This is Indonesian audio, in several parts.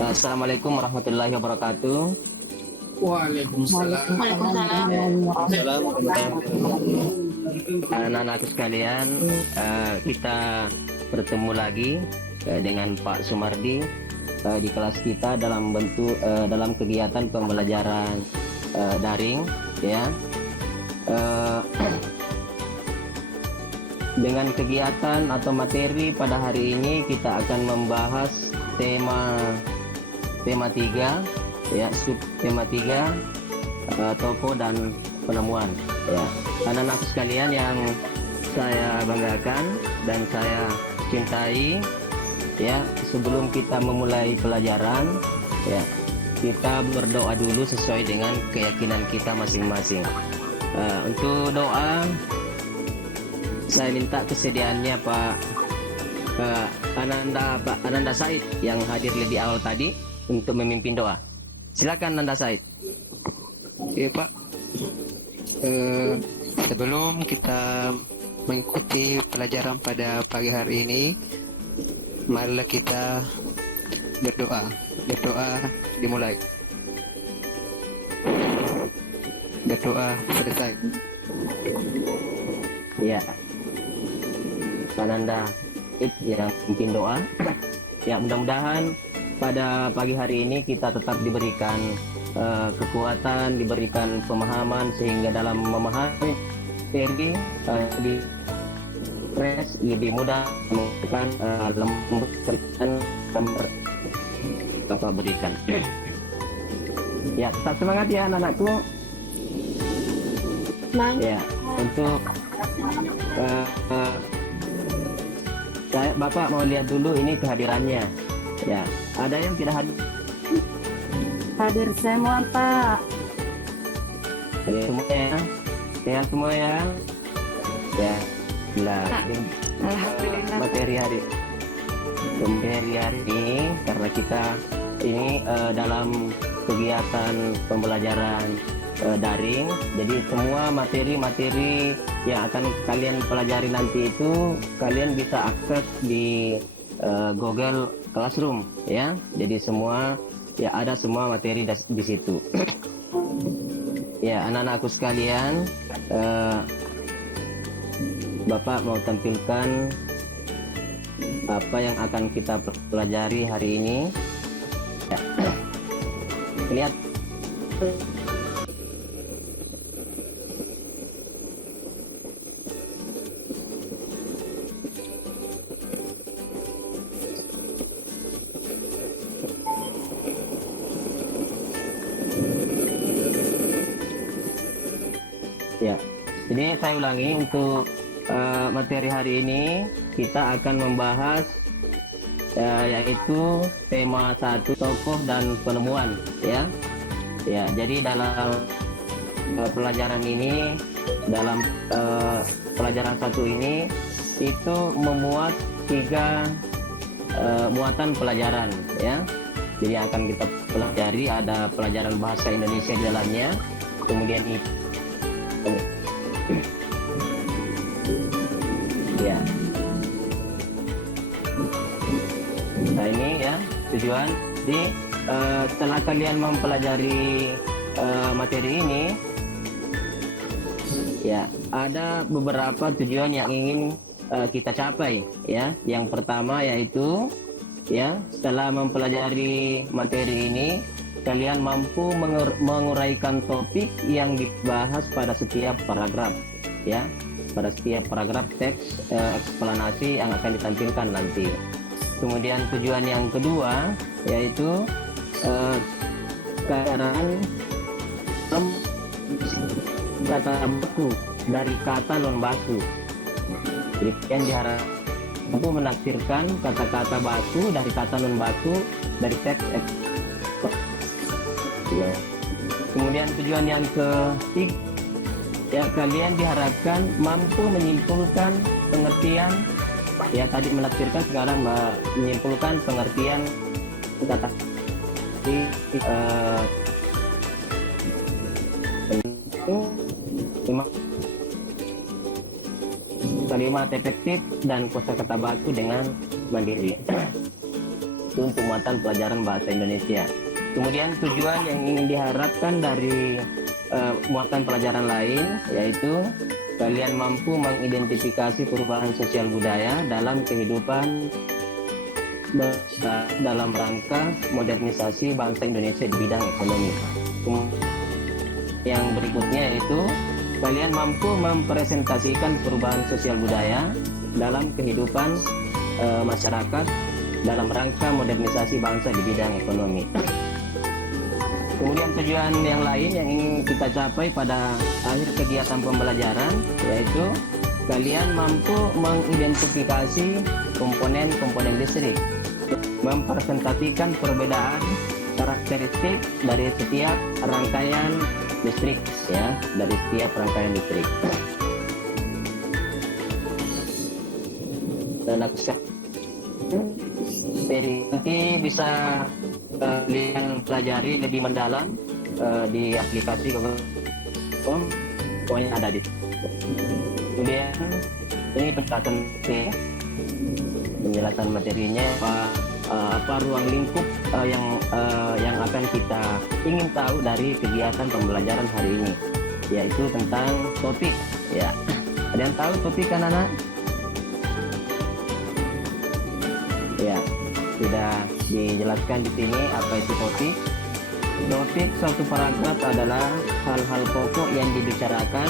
Assalamualaikum warahmatullahi wabarakatuh. Waalaikumsalam. Waalaikumsalam. Anak-anakku sekalian, kita bertemu lagi dengan Pak Sumardi di kelas kita dalam bentuk dalam kegiatan pembelajaran daring, ya. Dengan kegiatan atau materi pada hari ini kita akan membahas tema 3, ya, sub tema 3, topo dan penemuan, ya. Anak-anak sekalian yang saya banggakan dan saya cintai, ya, sebelum kita memulai pelajaran, ya, kita berdoa dulu sesuai dengan keyakinan kita masing-masing. Untuk doa saya minta kesediaannya Pak Ananda Said yang hadir lebih awal tadi untuk memimpin doa. Silakan Ananda Said. Iya Pak, sebelum kita mengikuti pelajaran pada pagi hari ini, marilah kita berdoa. Berdoa dimulai. Berdoa selesai. Ya, Ananda yang memimpin doa. Ya, mudah-mudahan pada pagi hari ini kita tetap diberikan kekuatan, diberikan pemahaman sehingga dalam memahami materi lebih mudah menggunakan gambar apa berikan. Ya, tetap semangat ya anak-anakku. Ya, untuk Bapak mau lihat dulu ini kehadirannya. Ya, ada yang tidak hadir? Hadir semua, Pak. Hadir semua ya. Sehat semua ya. Ya. Nah, Alhamdulillah. materi hari ini karena kita ini dalam kegiatan pembelajaran daring, jadi semua materi-materi yang akan kalian pelajari nanti itu kalian bisa akses di Google Classroom, ya. Jadi semua ya ada semua materi di situ. Ya, anak-anakku sekalian, Bapak mau tampilkan apa yang akan kita pelajari hari ini. Ya. Lihat. Ya, jadi saya ulangi untuk materi hari ini kita akan membahas yaitu tema 1, tokoh dan penemuan, ya. Ya, jadi dalam pelajaran ini, dalam pelajaran 1 ini itu memuat 3 muatan pelajaran, ya. Jadi akan kita pelajari ada pelajaran bahasa Indonesia di dalamnya, kemudian ya. Nah ini ya tujuan. Jadi setelah kalian mempelajari materi ini, ya ada beberapa tujuan yang ingin kita capai, ya. Yang pertama yaitu, ya, setelah mempelajari materi ini kalian mampu menguraikan topik yang dibahas pada setiap paragraf, ya, pada setiap paragraf teks eksplanasi yang akan ditampilkan nanti. Kemudian tujuan yang kedua yaitu keadaan kata baku dari kata non baku. Jadi kalian diharapkan mampu menafsirkan kata-kata baku dari kata non baku dari teks ya. Kemudian tujuan yang ketiga, ya, kalian diharapkan mampu menyimpulkan pengertian, ya, tadi menafsirkan, sekarang menyimpulkan pengertian kata kalimat efektif dan kosakata baku dengan mandiri. itu untuk muatan pelajaran bahasa Indonesia. Kemudian tujuan yang ingin diharapkan dari muatan pelajaran lain yaitu kalian mampu mengidentifikasi perubahan sosial budaya dalam kehidupan dalam rangka modernisasi bangsa Indonesia di bidang ekonomi. Yang berikutnya yaitu kalian mampu mempresentasikan perubahan sosial budaya dalam kehidupan masyarakat dalam rangka modernisasi bangsa di bidang ekonomi. Kemudian tujuan yang lain yang ingin kita capai pada akhir kegiatan pembelajaran yaitu kalian mampu mengidentifikasi komponen-komponen listrik, mempresentasikan perbedaan karakteristik dari setiap rangkaian listrik ya, dari setiap rangkaian listrik. Dan nanti bisa kalian pelajari lebih mendalam di aplikasi Google Form, pokoknya ada di situ. Kemudian ini penjelasan materinya apa ruang lingkup yang akan kita ingin tahu dari kegiatan pembelajaran hari ini, yaitu tentang topik ya. Ada yang tahu topik kan anak? Ya, sudah dijelaskan di sini apa itu topik. Topik suatu paragraf adalah hal-hal pokok yang dibicarakan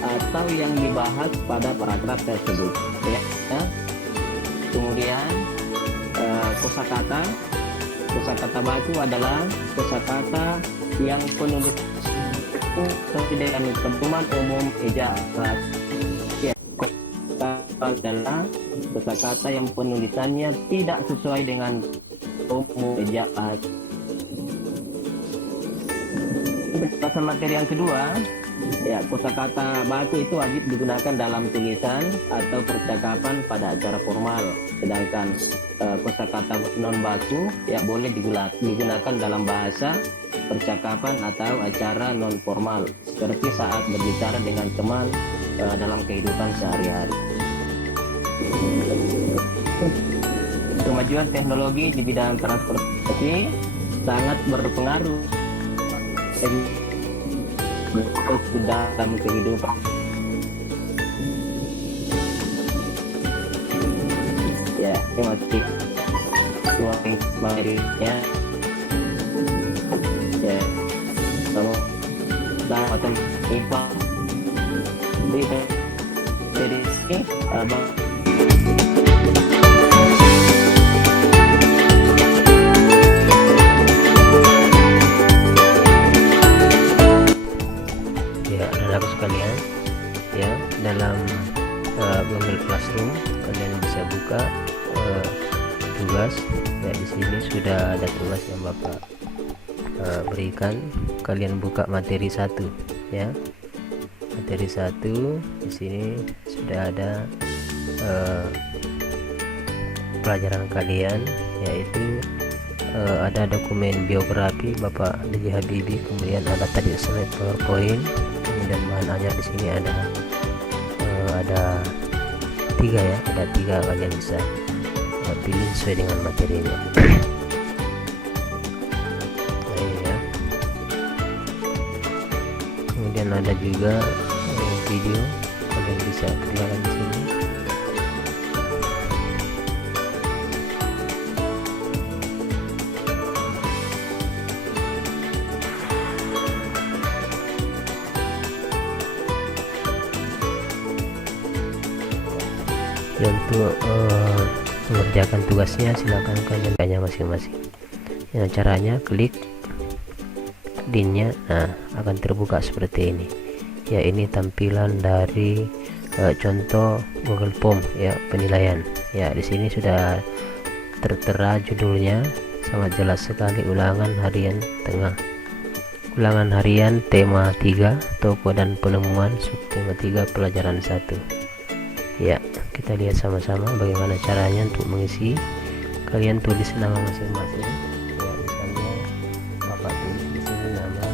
atau yang dibahas pada paragraf tersebut. Ya. Kemudian kosakata baku adalah kosakata yang penulis sesuai dengan pedoman umum ejaan. Ya. Adalah kosakata yang penulisannya tidak sesuai dengan umum ejaan. Penjelasan materi yang kedua, ya, kosakata baku itu wajib digunakan dalam tulisan atau percakapan pada acara formal, sedangkan kosakata non baku ya boleh digunakan dalam bahasa percakapan atau acara non formal, seperti saat berbicara dengan teman dalam kehidupan sehari-hari. Kemajuan teknologi di bidang transportasi sangat berpengaruh dalam kehidupan. Ya, ini masih ruang materinya. Ya, kalau dapat IPA dari sini sekalian ya, dalam Google Classroom kalian bisa buka tugas ya. Di sini sudah ada tugas yang Bapak berikan. Kalian buka materi 1 ya, materi 1. Di sini sudah ada pelajaran kalian, yaitu ada dokumen biografi Bapak B.J. Habibie, kemudian ada tadi slide PowerPoint, kemudian bahan ajar. Di sini ada 3 ya, ada 3. Kalian bisa pilih sesuai dengan materinya. Nah, ini ya. Kemudian ada juga video, kalian bisa kerjakan di sini. Dan untuk mengerjakan tugasnya silakan kalian tanya masing-masing. Nah, caranya klik linknya, nah akan terbuka seperti ini ya. Ini tampilan dari contoh Google Form ya, penilaian ya. Di sini sudah tertera judulnya, sangat jelas sekali. Ulangan harian tengah, ulangan harian tema 3, toko dan penemuan, subtema 3, pelajaran 1 ya. Kita lihat sama-sama bagaimana caranya untuk mengisi. Kalian tulis nama masing-masing ya, misalnya Bapak tulis di sini nama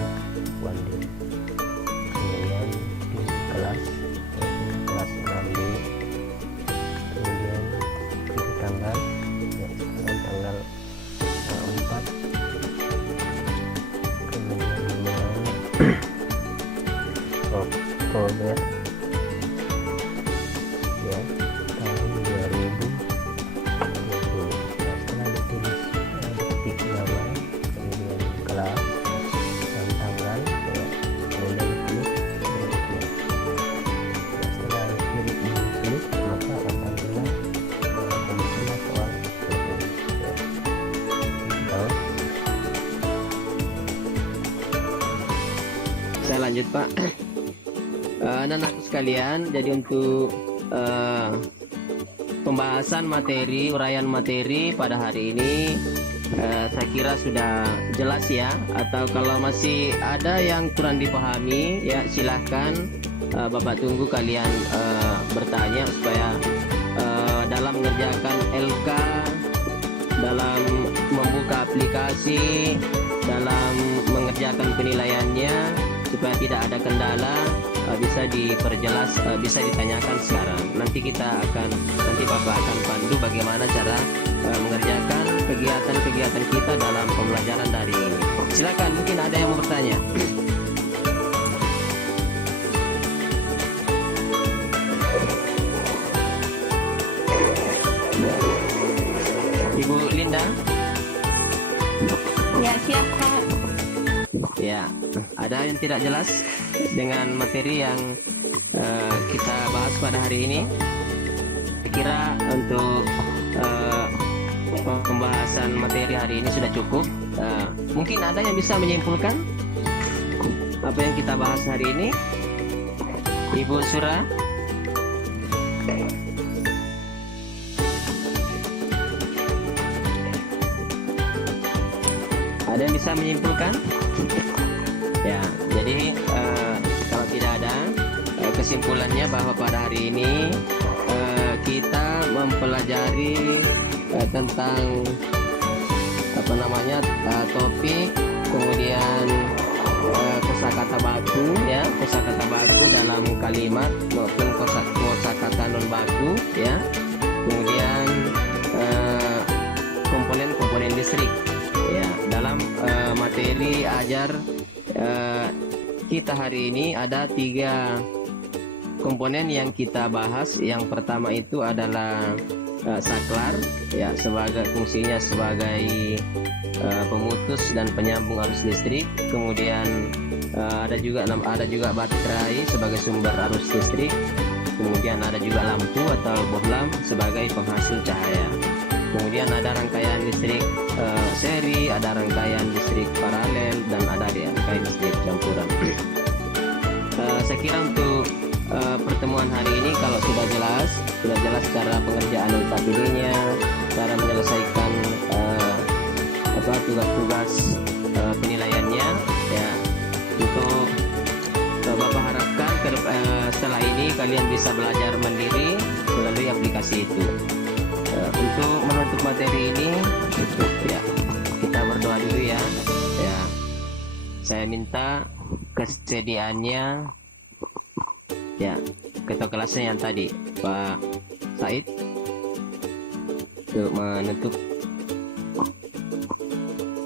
Wandi, kemudian kelas 6D, kemudian tanggal ya, tanggal saya lanjut Pak. Anak-anakku sekalian, jadi untuk pembahasan materi, uraian materi pada hari ini saya kira sudah jelas ya. Atau kalau masih ada yang kurang dipahami ya silahkan Bapak tunggu kalian bertanya supaya dalam mengerjakan LK, dalam membuka aplikasi, dalam mengerjakan penilaiannya supaya tidak ada kendala bisa diperjelas, bisa ditanyakan sekarang. Nanti Bapak akan pandu bagaimana cara mengerjakan kegiatan-kegiatan kita dalam pembelajaran daring ini. Silakan, mungkin ada yang mau bertanya. Ibu Linda? Ya, siap Kak. Ya, ada yang tidak jelas dengan materi yang kita bahas pada hari ini? Saya kira untuk pembahasan materi hari ini sudah cukup. Mungkin ada yang bisa menyimpulkan apa yang kita bahas hari ini? Ibu Sura? Ada yang bisa menyimpulkan? Ya, jadi kalau tidak ada kesimpulannya bahwa pada hari ini kita mempelajari tentang topik, kemudian kosakata baku ya, kosakata baku dalam kalimat maupun kosakata non baku ya. Kemudian komponen-komponen listrik ya. Dalam materi ajar kita hari ini ada 3 komponen yang kita bahas. Yang pertama itu adalah saklar ya, sebagai fungsinya sebagai pemutus dan penyambung arus listrik. Kemudian ada juga baterai sebagai sumber arus listrik. Kemudian ada juga lampu atau bohlam sebagai penghasil cahaya. Kemudian ada rangkaian listrik seri, ada rangkaian listrik paralel, dan ada rangkaian listrik campuran. Saya kira untuk pertemuan hari ini kalau sudah jelas cara pengerjaan LKPD-nya, cara menyelesaikan tugas-tugas penilaiannya ya. Untuk Bapak harapkan setelah ini kalian bisa belajar mandiri melalui aplikasi itu. Untuk menutup materi ini ya, kita berdoa dulu ya. Saya minta kesediaannya ya, ketua kelasnya yang tadi Pak Said untuk menutup.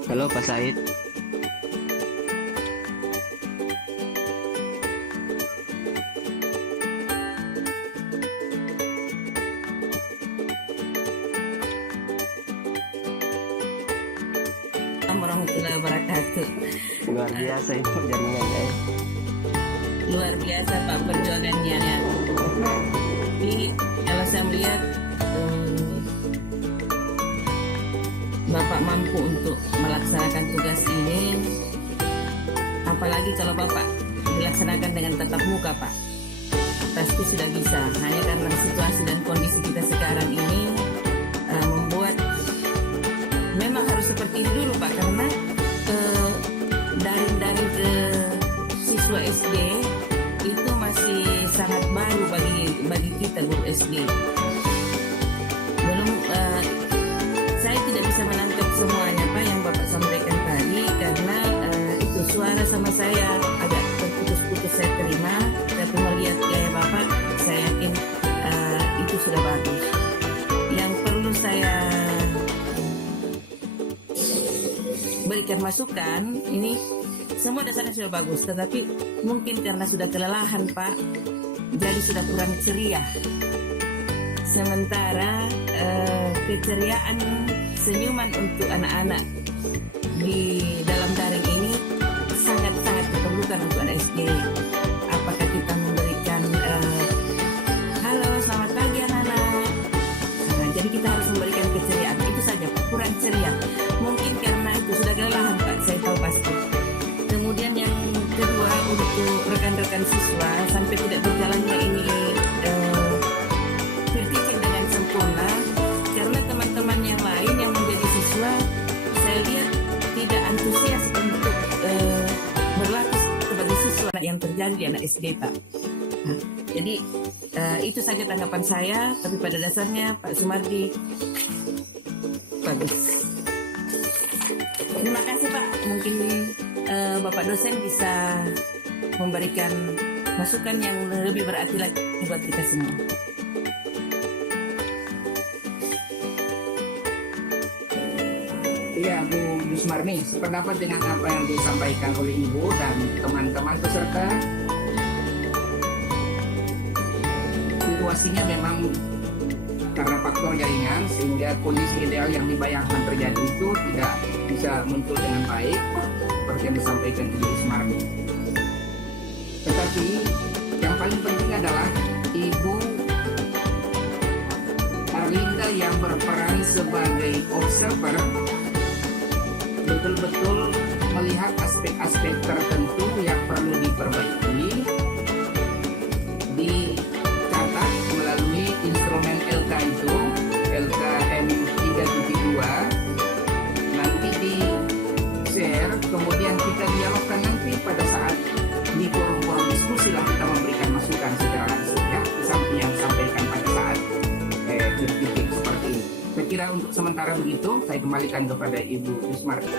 Halo Pak Said. Warahmatullahi wabarakatuh. Luar biasa itu jaringannya. Luar biasa Pak perjuangannya ya. Jadi kalau saya melihat Bapak mampu untuk melaksanakan tugas ini, apalagi kalau Bapak dilaksanakan dengan tatap muka Pak, pasti sudah bisa. Hanya karena situasi dan kondisi kita sekarang ini membuat memang harus seperti ini dulu Pak, karena daring ke siswa SD itu masih sangat baru bagi kita guru SD. Belum saya tidak bisa menangkap semuanya Pak yang Bapak sampaikan tadi, karena itu suara sama saya agak terputus-putus saya terima, tapi melihat gaya Bapak saya yakin itu sudah bagus. Yang perlu saya berikan masukan, ini semua dasarnya sudah bagus, tetapi mungkin karena sudah kelelahan Pak, jadi sudah kurang ceria. Sementara keceriaan, senyuman untuk anak-anak di dalam daring ini sangat-sangat diperlukan untuk anak SD. Apakah kita memberikan halo selamat pagi anak-anak, jadi kita harus memberikan keceriaan. Itu saja Pak, kurang ceria. Mungkin karena itu sudah kelelahan Pak, saya tahu pasti. Kemudian yang kedua, untuk mengajarkan siswa sampai tidak berjalannya ini peer teaching dengan sempurna, karena teman-teman yang lain yang menjadi siswa saya lihat tidak antusias untuk berlatih sebagai siswa yang terjadi di anak SD, Pak. Nah, jadi itu saja tanggapan saya, tapi pada dasarnya Pak Sumardi bagus. Terima kasih Pak, mungkin Bapak dosen bisa memberikan masukan yang lebih berarti lagi buat kita semua. Iya, Bu Yusmarni, sependapat dengan apa yang disampaikan oleh Ibu dan teman-teman peserta. Situasinya memang karena faktor jaringan sehingga kondisi ideal yang dibayangkan terjadi itu tidak bisa muncul dengan baik seperti yang disampaikan Ibu Yusmarni. Tetapi yang paling penting adalah Ibu Arlinda yang berperan sebagai observer betul-betul melihat aspek-aspek tertentu yang perlu diperbaiki, dicatat melalui instrumen LK itu, LKM 3.2, nanti di-share, kemudian kita dialogkan nanti pada saat di forum-forum diskusi lah kita memberikan masukan secara langsung ya, di samping yang disampaikan pada saat kritik seperti ini. Saya kira untuk sementara begitu, saya kembalikan kepada Ibu Yusmarni.